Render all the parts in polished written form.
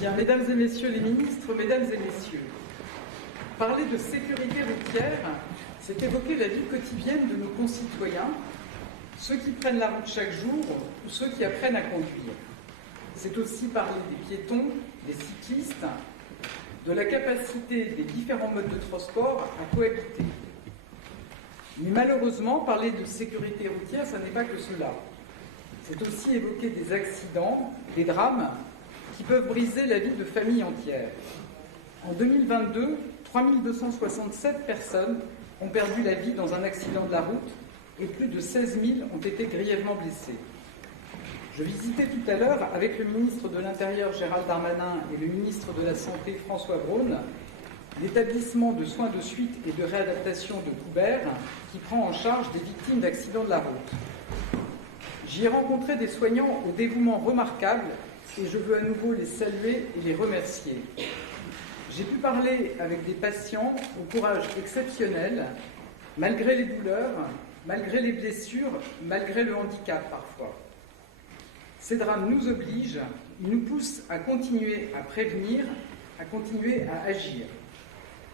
Bien, mesdames et messieurs les ministres, mesdames et messieurs, parler de sécurité routière, c'est évoquer la vie quotidienne de nos concitoyens, ceux qui prennent la route chaque jour ou ceux qui apprennent à conduire. C'est aussi parler des piétons, des cyclistes, de la capacité des différents modes de transport à cohabiter. Mais malheureusement, parler de sécurité routière, ça n'est pas que cela. C'est aussi évoquer des accidents, des drames qui peuvent briser la vie de familles entières. En 2022, 3267 personnes ont perdu la vie dans un accident de la route et plus de 16 000 ont été grièvement blessés. Je visitais tout à l'heure, avec le ministre de l'Intérieur Gérald Darmanin et le ministre de la Santé François Braun, l'établissement de soins de suite et de réadaptation de Coubert qui prend en charge des victimes d'accidents de la route. J'y ai rencontré des soignants au dévouement remarquable et je veux à nouveau les saluer et les remercier. J'ai pu parler avec des patients au courage exceptionnel, malgré les douleurs, malgré les blessures, malgré le handicap parfois. Ces drames nous obligent, ils nous poussent à continuer à prévenir, à continuer à agir.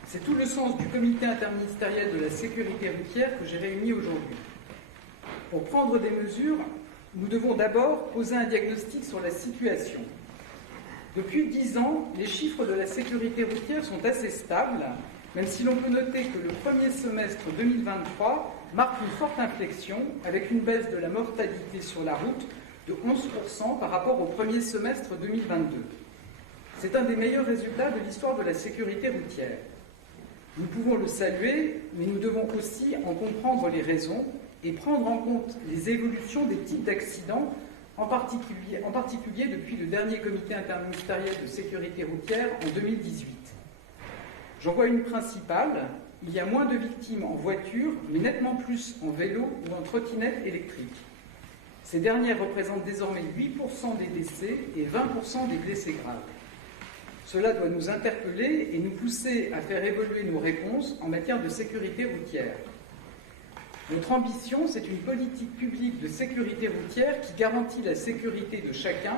C'est tout le sens du comité interministériel de la sécurité routière que j'ai réuni aujourd'hui. Pour prendre des mesures, nous devons d'abord poser un diagnostic sur la situation. Depuis 10 ans, les chiffres de la sécurité routière sont assez stables, même si l'on peut noter que le premier semestre 2023 marque une forte inflexion, avec une baisse de la mortalité sur la route de 11% par rapport au premier semestre 2022. C'est un des meilleurs résultats de l'histoire de la sécurité routière. Nous pouvons le saluer, mais nous devons aussi en comprendre les raisons et prendre en compte les évolutions des types d'accidents, en particulier depuis le dernier comité interministériel de sécurité routière en 2018. J'en vois une principale, il y a moins de victimes en voiture, mais nettement plus en vélo ou en trottinette électrique. Ces dernières représentent désormais 8% des décès et 20% des blessés graves. Cela doit nous interpeller et nous pousser à faire évoluer nos réponses en matière de sécurité routière. Notre ambition, c'est une politique publique de sécurité routière qui garantit la sécurité de chacun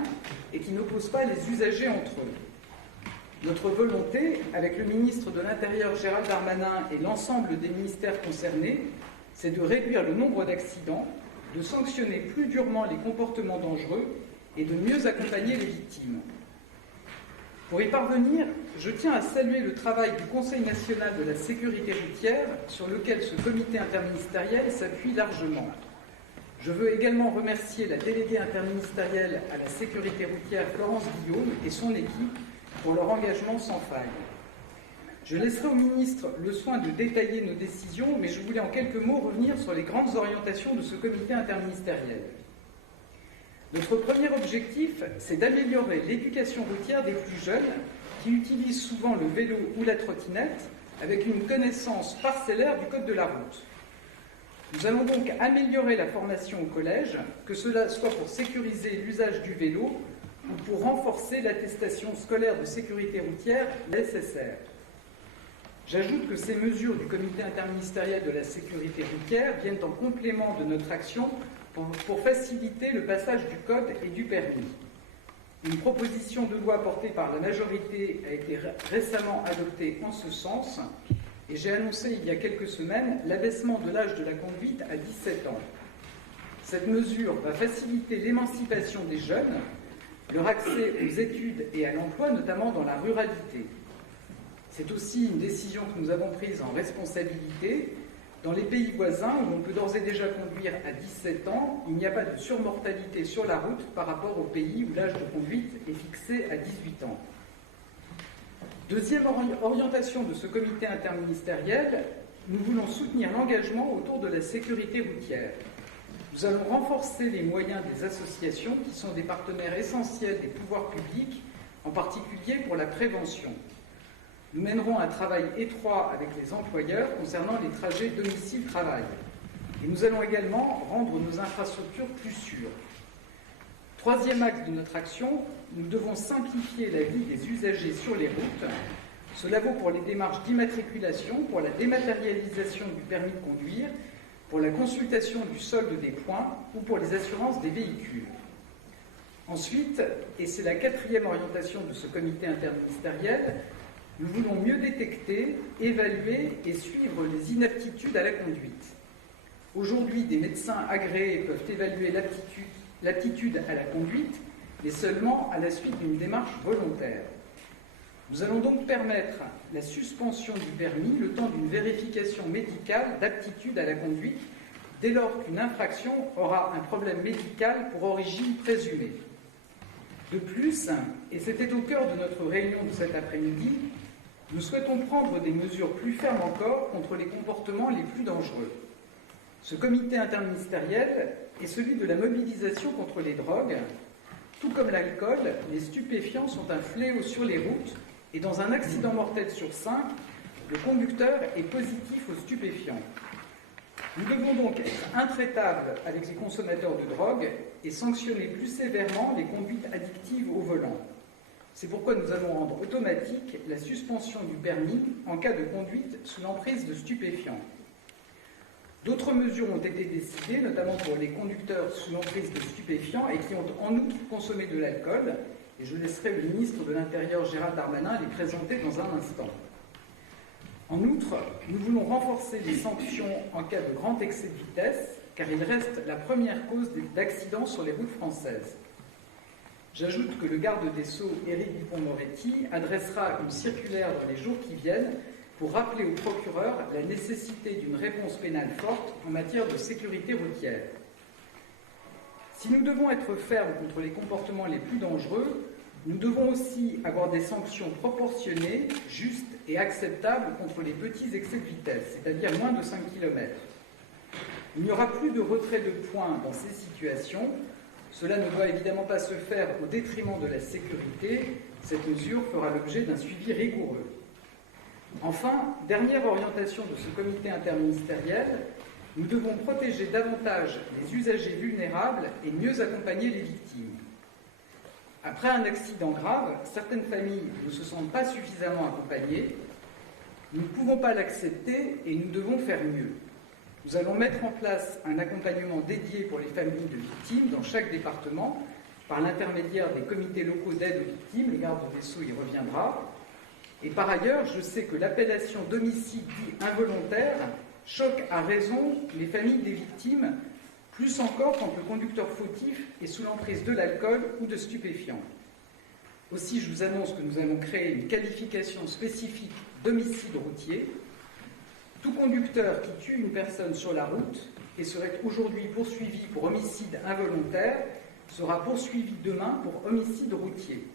et qui n'oppose pas les usagers entre eux. Notre volonté, avec le ministre de l'Intérieur Gérald Darmanin et l'ensemble des ministères concernés, c'est de réduire le nombre d'accidents, de sanctionner plus durement les comportements dangereux et de mieux accompagner les victimes. Pour y parvenir, je tiens à saluer le travail du Conseil national de la sécurité routière sur lequel ce comité interministériel s'appuie largement. Je veux également remercier la déléguée interministérielle à la sécurité routière Florence Guillaume et son équipe pour leur engagement sans faille. Je laisserai au ministre le soin de détailler nos décisions, mais je voulais en quelques mots revenir sur les grandes orientations de ce comité interministériel. Notre premier objectif, c'est d'améliorer l'éducation routière des plus jeunes qui utilisent souvent le vélo ou la trottinette avec une connaissance parcellaire du code de la route. Nous allons donc améliorer la formation au collège, que cela soit pour sécuriser l'usage du vélo ou pour renforcer l'attestation scolaire de sécurité routière, la SSR. J'ajoute que ces mesures du comité interministériel de la sécurité routière viennent en complément de notre action pour faciliter le passage du code et du permis. Une proposition de loi portée par la majorité a été récemment adoptée en ce sens et j'ai annoncé il y a quelques semaines l'abaissement de l'âge de la conduite à 17 ans. Cette mesure va faciliter l'émancipation des jeunes, leur accès aux études et à l'emploi, notamment dans la ruralité. C'est aussi une décision que nous avons prise en responsabilité. Dans les pays voisins, où on peut d'ores et déjà conduire à 17 ans, il n'y a pas de surmortalité sur la route par rapport aux pays où l'âge de conduite est fixé à 18 ans. Deuxième orientation de ce comité interministériel, nous voulons soutenir l'engagement autour de la sécurité routière. Nous allons renforcer les moyens des associations qui sont des partenaires essentiels des pouvoirs publics, en particulier pour la prévention. Nous mènerons un travail étroit avec les employeurs concernant les trajets domicile-travail. Et nous allons également rendre nos infrastructures plus sûres. Troisième axe de notre action, nous devons simplifier la vie des usagers sur les routes. Cela vaut pour les démarches d'immatriculation, pour la dématérialisation du permis de conduire, pour la consultation du solde des points ou pour les assurances des véhicules. Ensuite, et c'est la quatrième orientation de ce comité interministériel, nous voulons mieux détecter, évaluer et suivre les inaptitudes à la conduite. Aujourd'hui, des médecins agréés peuvent évaluer l'aptitude à la conduite, mais seulement à la suite d'une démarche volontaire. Nous allons donc permettre la suspension du permis le temps d'une vérification médicale d'aptitude à la conduite, dès lors qu'une infraction aura un problème médical pour origine présumée. De plus, et c'était au cœur de notre réunion de cet après-midi, nous souhaitons prendre des mesures plus fermes encore contre les comportements les plus dangereux. Ce comité interministériel est celui de la mobilisation contre les drogues. Tout comme l'alcool, les stupéfiants sont un fléau sur les routes et dans un accident mortel sur 5, le conducteur est positif aux stupéfiants. Nous devons donc être intraitables avec les consommateurs de drogue et sanctionner plus sévèrement les conduites addictives au volant. C'est pourquoi nous allons rendre automatique la suspension du permis en cas de conduite sous l'emprise de stupéfiants. D'autres mesures ont été décidées, notamment pour les conducteurs sous l'emprise de stupéfiants et qui ont en outre consommé de l'alcool, et je laisserai le ministre de l'Intérieur Gérald Darmanin les présenter dans un instant. En outre, nous voulons renforcer les sanctions en cas de grand excès de vitesse, car il reste la première cause d'accidents sur les routes françaises. J'ajoute que le garde des Sceaux, Éric Dupond-Moretti, adressera une circulaire dans les jours qui viennent pour rappeler aux procureurs la nécessité d'une réponse pénale forte en matière de sécurité routière. Si nous devons être fermes contre les comportements les plus dangereux, nous devons aussi avoir des sanctions proportionnées, justes et acceptables contre les petits excès de vitesse, c'est-à-dire moins de 5 km. Il n'y aura plus de retrait de points dans ces situations. Cela ne doit évidemment pas se faire au détriment de la sécurité. Cette mesure fera l'objet d'un suivi rigoureux. Enfin, dernière orientation de ce comité interministériel, nous devons protéger davantage les usagers vulnérables et mieux accompagner les victimes. Après un accident grave, certaines familles ne se sentent pas suffisamment accompagnées. Nous ne pouvons pas l'accepter et nous devons faire mieux. Nous allons mettre en place un accompagnement dédié pour les familles de victimes dans chaque département, par l'intermédiaire des comités locaux d'aide aux victimes, le garde des Sceaux y reviendra. Et par ailleurs, je sais que l'appellation d'homicide dit involontaire choque à raison les familles des victimes, plus encore quand le conducteur fautif est sous l'emprise de l'alcool ou de stupéfiants. Aussi, je vous annonce que nous allons créer une qualification spécifique d'homicide routier. Tout conducteur qui tue une personne sur la route et serait aujourd'hui poursuivi pour homicide involontaire sera poursuivi demain pour homicide routier.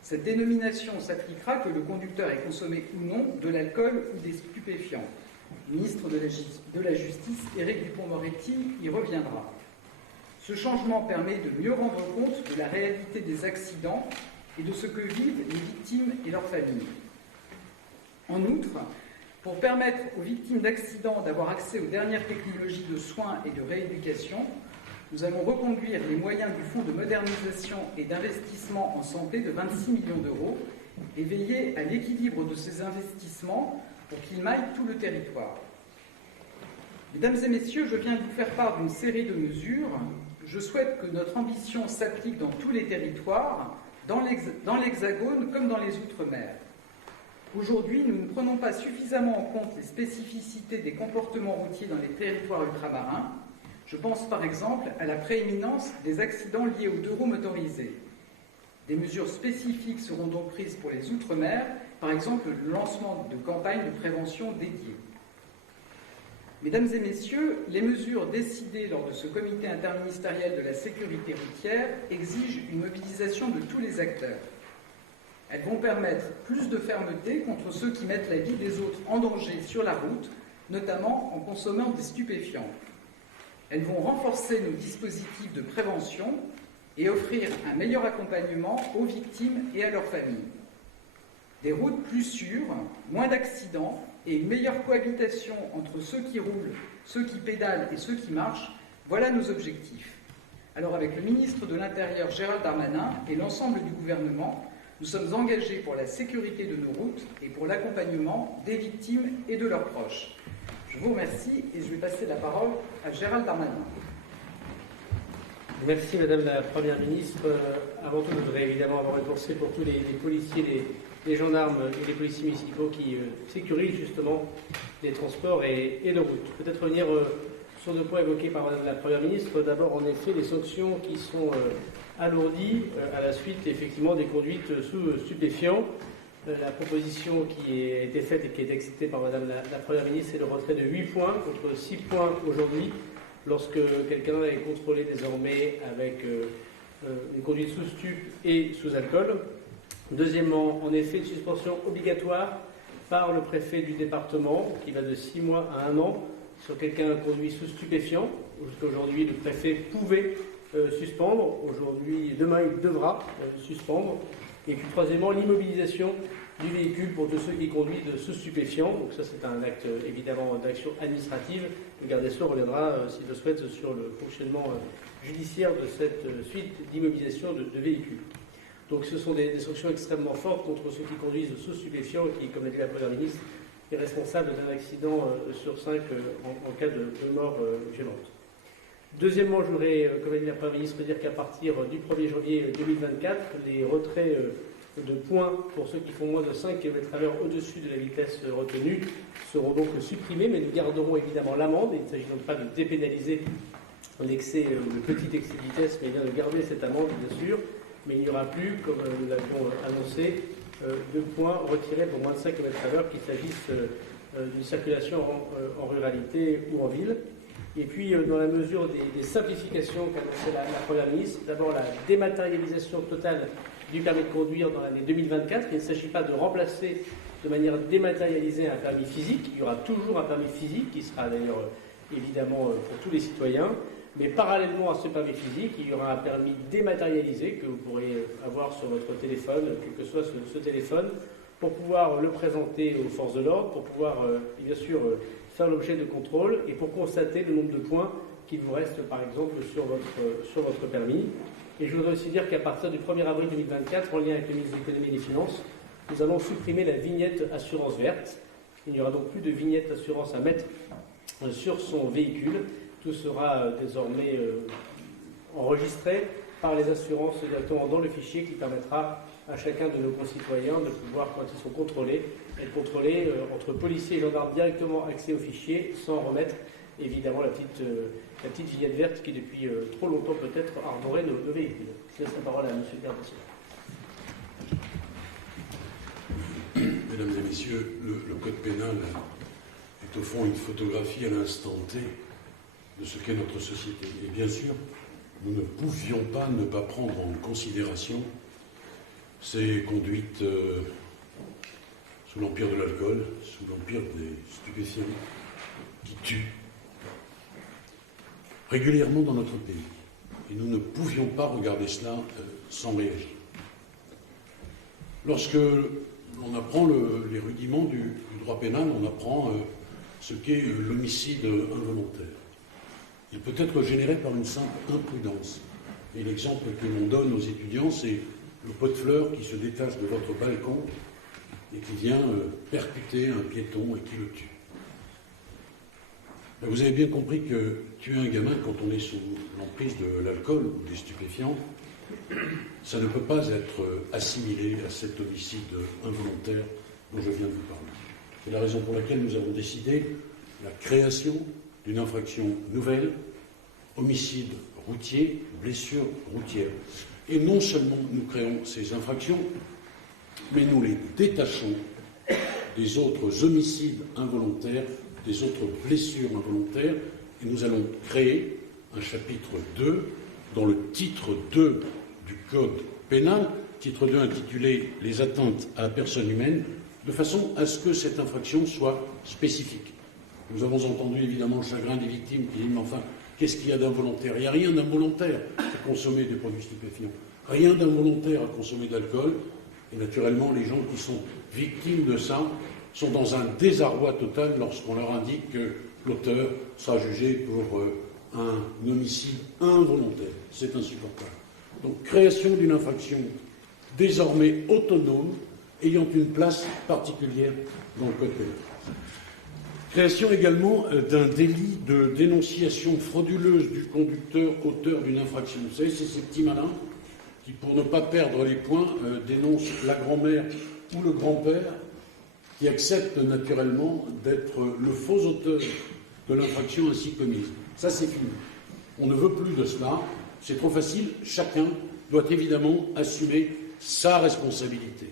Cette dénomination s'appliquera que le conducteur ait consommé ou non de l'alcool ou des stupéfiants. Le ministre de la Justice, Éric Dupond-Moretti, y reviendra. Ce changement permet de mieux rendre compte de la réalité des accidents et de ce que vivent les victimes et leurs familles. En outre, pour permettre aux victimes d'accidents d'avoir accès aux dernières technologies de soins et de rééducation, nous allons reconduire les moyens du Fonds de modernisation et d'investissement en santé de 26 millions d'euros et veiller à l'équilibre de ces investissements pour qu'ils maillent tout le territoire. Mesdames et messieurs, je viens de vous faire part d'une série de mesures. Je souhaite que notre ambition s'applique dans tous les territoires, dans l'Hexagone comme dans les Outre-mer. Aujourd'hui, nous ne prenons pas suffisamment en compte les spécificités des comportements routiers dans les territoires ultramarins. Je pense par exemple à la prééminence des accidents liés aux deux-roues motorisés. Des mesures spécifiques seront donc prises pour les Outre-mer, par exemple le lancement de campagnes de prévention dédiées. Mesdames et messieurs, les mesures décidées lors de ce comité interministériel de la sécurité routière exigent une mobilisation de tous les acteurs. Elles vont permettre plus de fermeté contre ceux qui mettent la vie des autres en danger sur la route, notamment en consommant des stupéfiants. Elles vont renforcer nos dispositifs de prévention et offrir un meilleur accompagnement aux victimes et à leurs familles. Des routes plus sûres, moins d'accidents et une meilleure cohabitation entre ceux qui roulent, ceux qui pédalent et ceux qui marchent, voilà nos objectifs. Alors avec le ministre de l'Intérieur Gérald Darmanin et l'ensemble du gouvernement, nous sommes engagés pour la sécurité de nos routes et pour l'accompagnement des victimes et de leurs proches. Je vous remercie et je vais passer la parole à Gérald Darmanin. Merci Madame la Première ministre. Avant tout, je voudrais évidemment avoir une pensée pour tous les policiers, les gendarmes et les policiers municipaux qui sécurisent justement les transports et nos routes. Peut-être revenir sur 2 points évoqués par Madame la Première ministre. D'abord, en effet, les sanctions qui sont alourdies à la suite effectivement des conduites sous stupéfiants. La proposition qui a été faite et qui est acceptée par Madame la Première ministre, c'est le retrait de 8 points contre 6 points aujourd'hui, lorsque quelqu'un est contrôlé désormais avec une conduite sous stup et sous alcool. Deuxièmement, en effet, une suspension obligatoire par le préfet du département, qui va de 6 mois à 1 an, sur quelqu'un conduit sous stupéfiant. Jusqu'à aujourd'hui, le préfet pouvait suspendre. Aujourd'hui, demain, il devra suspendre. Et puis troisièmement, l'immobilisation du véhicule pour tous ceux qui conduisent sous stupéfiants. Donc ça, c'est un acte évidemment d'action administrative. Le garde des Sceaux reviendra, s'il le souhaite, sur le fonctionnement judiciaire de cette suite d'immobilisation de véhicules. Donc ce sont des sanctions extrêmement fortes contre ceux qui conduisent sous stupéfiants et qui, comme l'a dit la Première ministre, est responsable d'un accident sur 5 en cas de mort violente. Deuxièmement, je voudrais, comme l'a dit la Première ministre, dire qu'à partir du 1er janvier 2024, les retraits de points pour ceux qui font moins de 5 km/h au-dessus de la vitesse retenue seront donc supprimés, mais nous garderons évidemment l'amende. Il ne s'agit donc pas de dépénaliser l'excès, le petit excès de vitesse, mais bien de garder cette amende, bien sûr. Mais il n'y aura plus, comme nous l'avons annoncé, de points retirés pour moins de 5 km/h, qu'il s'agisse d'une circulation en ruralité ou en ville. Et puis, dans la mesure des simplifications qu'a annoncé la Première ministre, d'abord la dématérialisation totale du permis de conduire dans l'année 2024. Il ne s'agit pas de remplacer de manière dématérialisée un permis physique. Il y aura toujours un permis physique qui sera d'ailleurs évidemment pour tous les citoyens. Mais parallèlement à ce permis physique, il y aura un permis dématérialisé que vous pourrez avoir sur votre téléphone, quel que soit ce téléphone, pour pouvoir le présenter aux forces de l'ordre, pour pouvoir bien sûr faire l'objet de contrôle et pour constater le nombre de points qu'il vous reste par exemple sur votre permis. Et je voudrais aussi dire qu'à partir du 1er avril 2024, en lien avec le ministre de l'Économie et des Finances, nous allons supprimer la vignette assurance verte. Il n'y aura donc plus de vignette assurance à mettre sur son véhicule. Tout sera désormais enregistré par les assurances directement dans le fichier qui permettra à chacun de nos concitoyens de pouvoir, quand ils sont contrôlés, être contrôlés entre policiers et gendarmes directement accès au fichier sans remettre évidemment la petite vignette verte qui depuis trop longtemps peut-être arborait nos véhicules. Je laisse la parole à M. le garde des Sceaux. Mesdames et messieurs, le code pénal est au fond une photographie à l'instant T de ce qu'est notre société. Et bien sûr, nous ne pouvions pas ne pas prendre en considération ces conduites sous l'empire de l'alcool, sous l'empire des stupéfiants, qui tuent régulièrement dans notre pays. Et nous ne pouvions pas regarder cela sans réagir. Lorsque l'on apprend les rudiments du droit pénal, on apprend ce qu'est l'homicide involontaire. Il peut être généré par une simple imprudence. Et l'exemple que l'on donne aux étudiants, c'est le pot de fleurs qui se détache de votre balcon et qui vient percuter un piéton et qui le tue. Ben, vous avez bien compris que tuer un gamin quand on est sous l'emprise de l'alcool ou des stupéfiants, ça ne peut pas être assimilé à cet homicide involontaire dont je viens de vous parler. C'est la raison pour laquelle nous avons décidé la création d'une infraction nouvelle, homicide routier, blessure routière. Et non seulement nous créons ces infractions, mais nous les détachons des autres homicides involontaires, des autres blessures involontaires, et nous allons créer un chapitre 2 dans le titre 2 du Code pénal, titre 2 intitulé « Les atteintes à la personne humaine », de façon à ce que cette infraction soit spécifique. Nous avons entendu évidemment le chagrin des victimes qui disent « Mais enfin, qu'est-ce qu'il y a d'involontaire ?» Il n'y a rien d'involontaire à consommer des produits stupéfiants, rien d'involontaire à consommer de l'alcool, et naturellement les gens qui sont victimes de ça sont dans un désarroi total lorsqu'on leur indique que l'auteur sera jugé pour un homicide involontaire. C'est insupportable. Donc, création d'une infraction désormais autonome, ayant une place particulière dans le Code pénal. Création également d'un délit de dénonciation frauduleuse du conducteur auteur d'une infraction. Vous savez, c'est ces petits malins qui, pour ne pas perdre les points, dénoncent la grand-mère ou le grand-père qui acceptent naturellement d'être le faux auteur de l'infraction ainsi commise. Ça, c'est fini. On ne veut plus de cela. C'est trop facile. Chacun doit évidemment assumer sa responsabilité.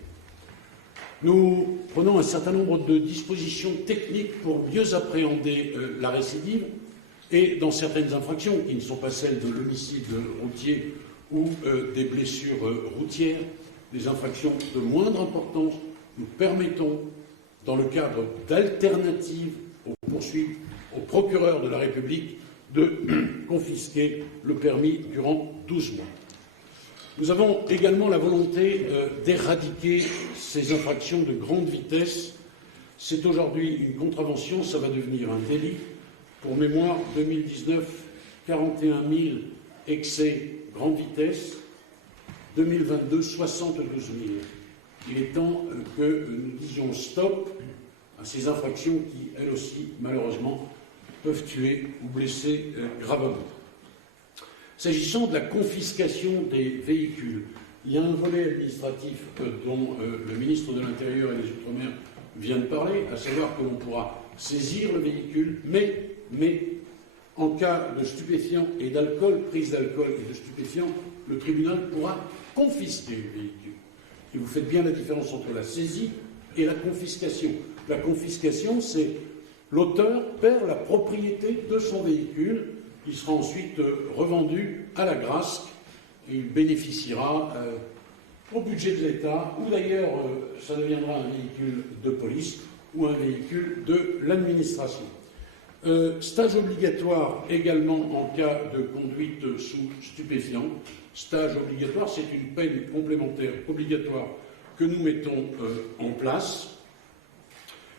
Nous prenons un certain nombre de dispositions techniques pour mieux appréhender la récidive et dans certaines infractions qui ne sont pas celles de l'homicide routier ou des blessures routières, des infractions de moindre importance, nous permettons, dans le cadre d'alternatives aux poursuites, au procureur de la République de confisquer le permis durant 12 mois. Nous avons également la volonté d'éradiquer ces infractions de grande vitesse. C'est aujourd'hui une contravention, ça va devenir un délit. Pour mémoire, 2019, 41 000 excès grande vitesse. 2022, 72 000. Il est temps que nous disions stop à ces infractions qui, elles aussi, malheureusement, peuvent tuer ou blesser gravement. S'agissant de la confiscation des véhicules, il y a un volet administratif dont le ministre de l'Intérieur et des Outre-mer vient de parler, à savoir que l'on pourra saisir le véhicule, mais en cas de stupéfiants et d'alcool, prise d'alcool et de stupéfiants, le tribunal pourra confisquer le véhicule. Et vous faites bien la différence entre la saisie et la confiscation. La confiscation, c'est l'auteur perd la propriété de son véhicule. Il sera ensuite revendu à la grâce et il bénéficiera au budget de l'État, ou d'ailleurs ça deviendra un véhicule de police ou un véhicule de l'administration. Stage obligatoire également en cas de conduite sous stupéfiants. Stage obligatoire, c'est une peine complémentaire obligatoire que nous mettons en place.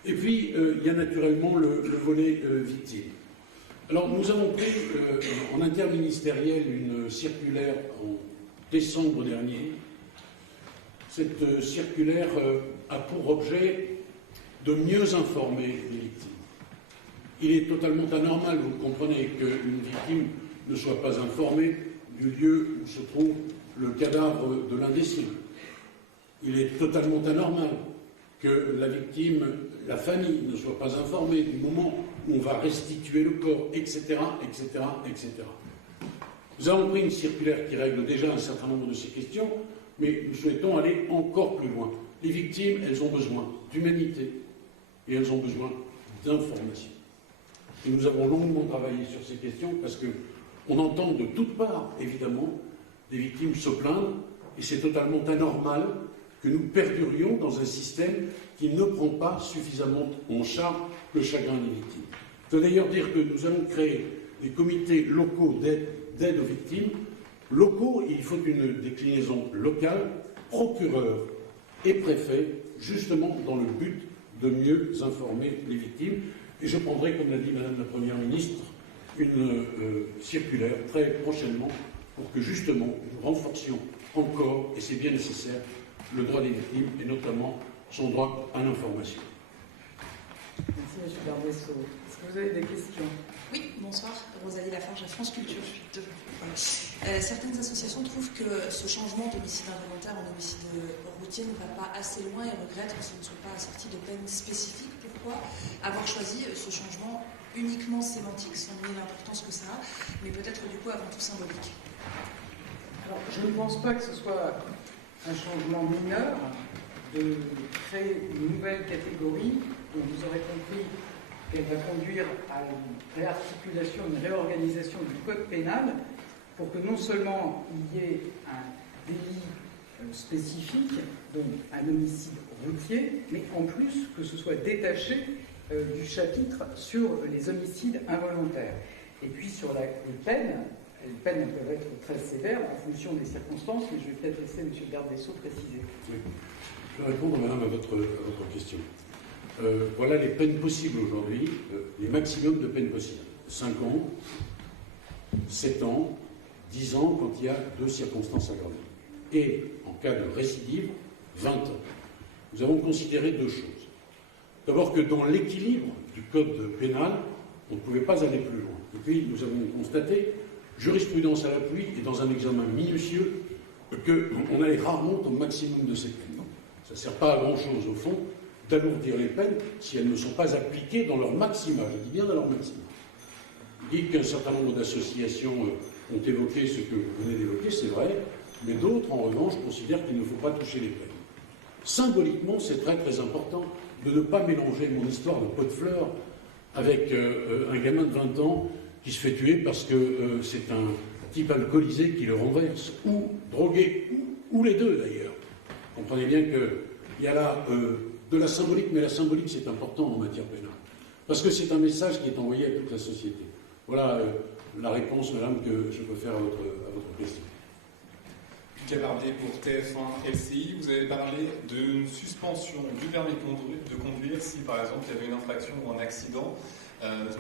Et puis, il y a naturellement le volet victime. Alors, nous avons pris en interministériel une circulaire en décembre dernier. Cette circulaire a pour objet de mieux informer les victimes. Il est totalement anormal, vous le comprenez, qu'une victime ne soit pas informée du lieu où se trouve le cadavre de l'indécent. Il est totalement anormal que la victime, la famille, ne soit pas informée du moment où on va restituer le corps, etc., etc., etc. Nous avons pris une circulaire qui règle déjà un certain nombre de ces questions, mais nous souhaitons aller encore plus loin. Les victimes, elles ont besoin d'humanité et elles ont besoin d'information. Et nous avons longuement travaillé sur ces questions parce qu'on entend de toutes parts, évidemment, des victimes se plaindre et c'est totalement anormal que nous perdurions dans un système qui ne prend pas suffisamment en charge le chagrin des victimes. Je veux d'ailleurs dire que nous allons créer des comités locaux d'aide aux victimes. Locaux, il faut une déclinaison locale, procureur et préfet, justement dans le but de mieux informer les victimes. Et je prendrai, comme l'a dit Madame la Première ministre, une circulaire très prochainement pour que justement nous renforcions encore, et c'est bien nécessaire, le droit des victimes et notamment son droit à l'information. Merci M. Bardessot. Est-ce que vous avez des questions? Oui, bonsoir. Rosalie Lafarge à France Culture. Certaines associations trouvent que ce changement d'homicide involontaire en homicide routier ne va pas assez loin et regrettent que ce ne soit pas assorti de peines spécifiques. Pourquoi avoir choisi ce changement uniquement sémantique, sans donner l'importance que ça a, mais peut-être du coup avant tout symbolique? Alors, je ne pense pas que ce soit un changement mineur de créer une nouvelle catégorie dont vous aurez compris qu'elle va conduire à une réarticulation, une réorganisation du code pénal pour que non seulement il y ait un délit spécifique, donc un homicide routier, mais en plus que ce soit détaché du chapitre sur les homicides involontaires. Et puis sur les peines peuvent être très sévères en fonction des circonstances, mais je vais peut-être laisser M. le garde des Sceaux préciser. Oui. Je vais répondre, Madame, à votre question. Voilà les peines possibles aujourd'hui, les maximums de peines possibles. 5 ans, 7 ans, 10 ans quand il y a 2 circonstances aggravées. Et en cas de récidive, 20 ans. Nous avons considéré 2 choses. D'abord que dans l'équilibre du code pénal, on ne pouvait pas aller plus loin. Et puis nous avons constaté, jurisprudence à l'appui et dans un examen minutieux, qu'on allait rarement au maximum de ces peines. Ça ne sert pas à grand-chose, au fond, d'alourdir les peines si elles ne sont pas appliquées dans leur maxima. Je dis bien dans leur maxima. Vous dites qu'un certain nombre d'associations ont évoqué ce que vous venez d'évoquer, c'est vrai, mais d'autres, en revanche, considèrent qu'il ne faut pas toucher les peines. Symboliquement, c'est très très important de ne pas mélanger mon histoire de pot de fleurs avec un gamin de 20 ans qui se fait tuer parce que c'est un type alcoolisé qui le renverse, ou drogué, ou les deux d'ailleurs. Comprenez bien qu'il y a là de la symbolique, mais la symbolique c'est important en matière pénale. Parce que c'est un message qui est envoyé à toute la société. Voilà la réponse, madame, que je peux faire à votre question. Gabardet pour TF1 LCI, vous avez parlé d'une suspension du permis de conduire si par exemple il y avait une infraction ou un accident,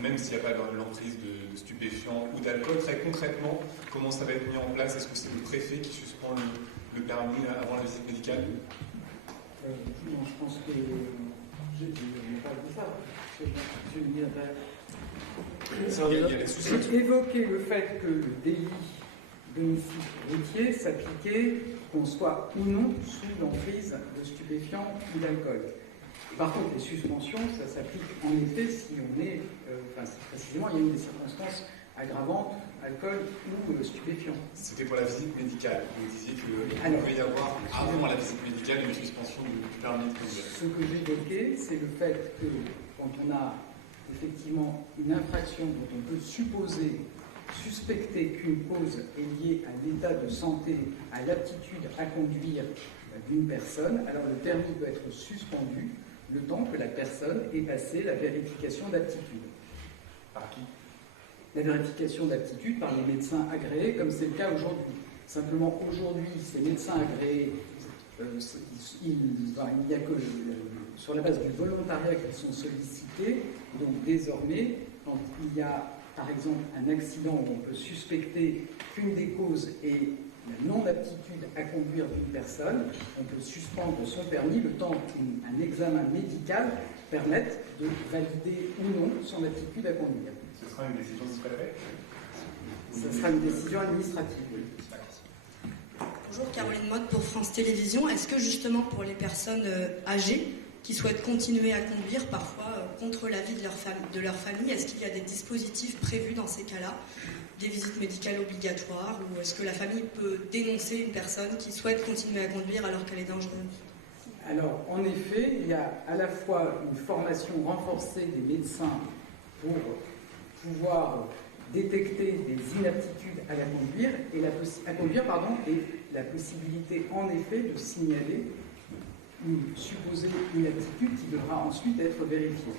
même s'il n'y a pas l'emprise de stupéfiants ou d'alcool. Très concrètement, comment ça va être mis en place? Est-ce que c'est le préfet qui suspend le permis avant la visite médicale? Non, je pense que je n'ai pas dit ça. Évoquer le fait que le délit d'homicide routier s'appliquait qu'on soit ou non sous l'emprise de stupéfiants ou d'alcool. Par contre, les suspensions, ça s'applique en effet si on est, précisément, il y a une des circonstances aggravantes, alcool ou stupéfiant. C'était pour la visite médicale. Vous disiez qu'il pouvait y avoir, avant la visite médicale, une suspension du permis de conduire. Ce que j'évoquais, c'est le fait que quand on a effectivement une infraction dont on peut suspecter qu'une cause est liée à l'état de santé, à l'aptitude à conduire d'une personne, alors le permis doit être suspendu le temps que la personne ait passé la vérification d'aptitude. Par qui? La vérification d'aptitude par les médecins agréés, comme c'est le cas aujourd'hui. Simplement, aujourd'hui, ces médecins agréés, il n'y a que sur la base du volontariat qu'ils sont sollicités. Donc désormais, quand il y a par exemple un accident où on peut suspecter qu'une des causes est la non-aptitude à conduire d'une personne, on peut suspendre son permis le temps qu'un examen médical permette de valider ou non son aptitude à conduire. Ce sera une décision du préfet? Ce sera une décision administrative, oui. Bonjour, Caroline Motte pour France Télévisions. Est-ce que justement pour les personnes âgées qui souhaitent continuer à conduire, parfois contre l'avis de leur famille, est-ce qu'il y a des dispositifs prévus dans ces cas-là, des visites médicales obligatoires, ou est-ce que la famille peut dénoncer une personne qui souhaite continuer à conduire alors qu'elle est dangereuse? Alors, en effet, il y a à la fois une formation renforcée des médecins pour pouvoir détecter des inaptitudes à conduire, et la possibilité, en effet, de signaler une supposée inaptitude qui devra ensuite être vérifiée.